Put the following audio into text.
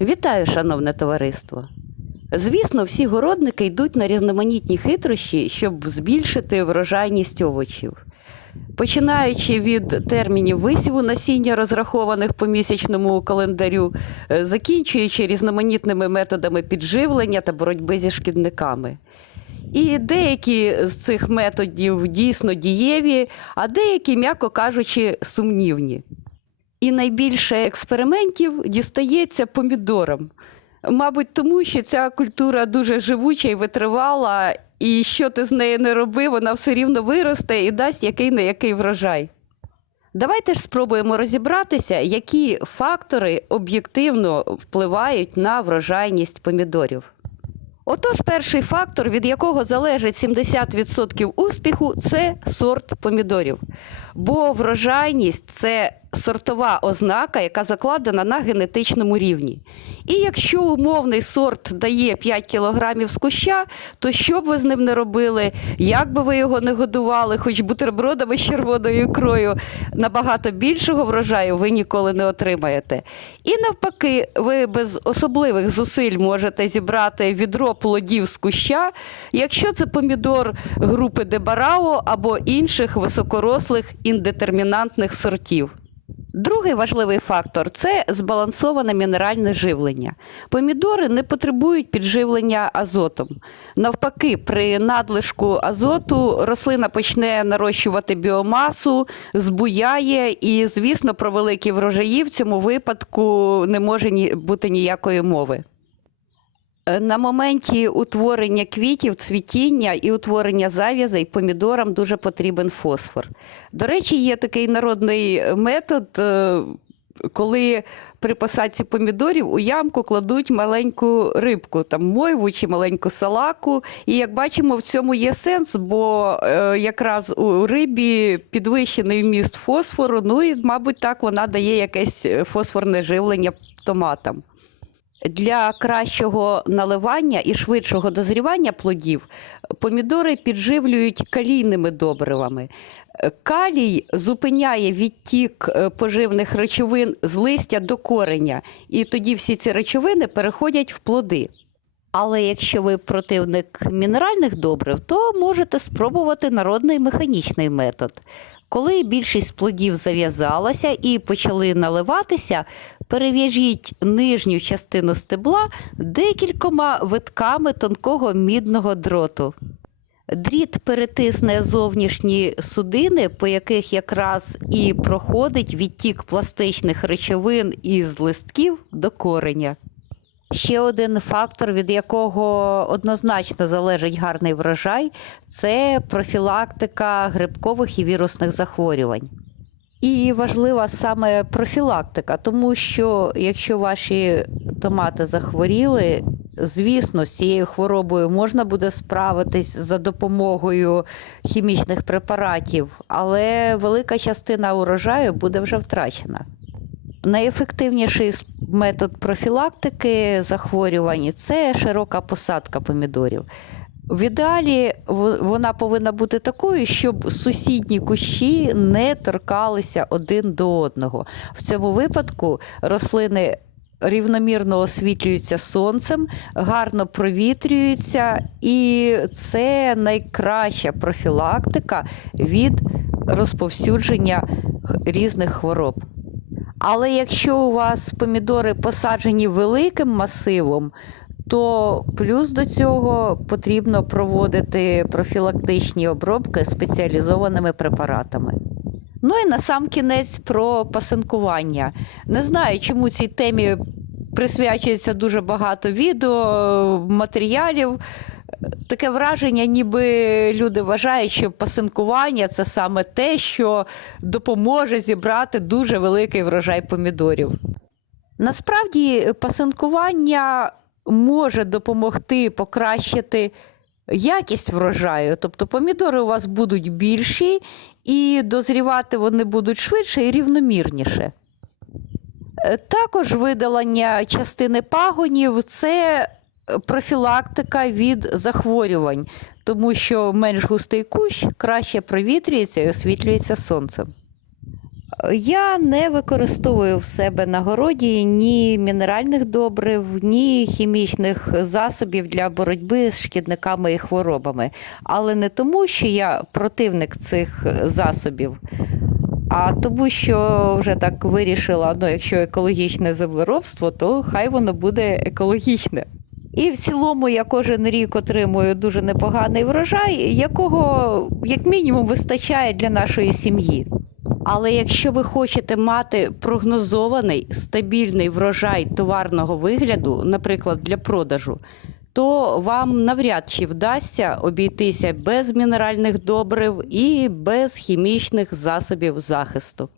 Вітаю, шановне товариство! Звісно, всі городники йдуть на різноманітні хитрощі, щоб збільшити врожайність овочів. Починаючи від термінів висіву насіння, розрахованих по місячному календарю, е, закінчуючи різноманітними методами підживлення та боротьби зі шкідниками. І деякі з цих методів дійсно дієві, а деякі, м'яко кажучи, сумнівні. І найбільше експериментів дістається помідорам. Мабуть, тому що ця культура дуже живуча і витривала, і що ти з нею не роби, вона все рівно виросте і дасть який не який врожай. Давайте ж спробуємо розібратися, які фактори об'єктивно впливають на врожайність помідорів. Отож, перший фактор, від якого залежить 70% успіху, це сорт помідорів. Бо врожайність це сортова ознака, яка закладена на генетичному рівні. І якщо умовний сорт дає 5 кілограмів з куща, то що б ви з ним не робили, як би ви його не годували, хоч бутербродами з червоною ікрою, набагато більшого врожаю ви ніколи не отримаєте. І навпаки, ви без особливих зусиль можете зібрати відро плодів з куща, якщо це помідор групи Дебарао або інших високорослих індетермінантних сортів. Другий важливий фактор це збалансоване мінеральне живлення. Помідори не потребують підживлення азотом. Навпаки, при надлишку азоту рослина почне нарощувати біомасу, збуяє, і, звісно, про великі врожаї в цьому випадку не може бути ніякої мови. Е, На моменті утворення квітів, цвітіння і утворення зав'язей помідорам дуже потрібен фосфор. До речі, є такий народний метод, е, коли при посадці помідорів у ямку кладуть маленьку рибку, там мойву чи маленьку салаку. І як бачимо, в цьому є сенс, бо е, якраз у рибі підвищений вміст фосфору, ну і, мабуть, так вона дає якесь е, фосфорне живлення томатам. Для кращого наливання і швидшого дозрівання плодів помідори підживлюють калійними добривами. Калій зупиняє відтік е, поживних речовин з листя до кореня, і тоді всі ці речовини переходять в плоди. Але якщо ви противник мінеральних добрив, то можете спробувати народний механічний метод. Коли більшість плодів зав'язалася і почали наливатися, перев'яжіть нижню частину стебла декількома витками тонкого мідного дроту. Дріт перетисне зовнішні судини, по яких якраз і проходить відтік пластичних речовин із листків до кореня. Ще один фактор, від якого однозначно залежить гарний врожай, це профілактика грибкових і вірусних захворювань. І важлива саме профілактика, тому що якщо ваші томати захворіли, звісно, з цією хворобою можна буде справитись за допомогою хімічних препаратів, але велика частина урожаю буде вже втрачена. Найефективніший с- метод профілактики захворювань це широка посадка помідорів. В ідеалі вона повинна бути такою, щоб сусідні кущі не торкалися один до одного. В цьому випадку рослини рівномірно освітлюються сонцем, гарно провітрюються, і це найкраща профілактика від розповсюдження різних хвороб. Але якщо у вас помідори посаджені великим масивом, то плюс до цього потрібно проводити профілактичні обробки спеціалізованими препаратами. Ну і на сам кінець про пасинкування. Не знаю, чому цій темі присвячується дуже багато відео, матеріалів. Таке враження, ніби люди вважають, що пасинкування це саме те, що допоможе зібрати дуже великий врожай помідорів. Насправді, пасинкування може допомогти покращити якість врожаю. Тобто помідори у вас будуть більші, і дозрівати вони будуть швидше і рівномірніше. Е, Також видалення частини пагонів це профілактика від захворювань, тому що менш густий кущ краще провітрюється і освітлюється сонцем. Я не використовую в себе на городі ні мінеральних добрив, ні хімічних засобів для боротьби з шкідниками і хворобами. Але не тому, що я противник цих засобів, а тому, що вже так вирішила: ну, якщо екологічне землеробство, то хай воно буде екологічне. І в цілому я кожен рік отримую дуже непоганий врожай, якого як мінімум вистачає для нашої сім'ї. Але якщо ви хочете мати прогнозований стабільний врожай товарного вигляду, наприклад, для продажу, то вам навряд чи вдасться обійтися без мінеральних добрив і без хімічних засобів захисту.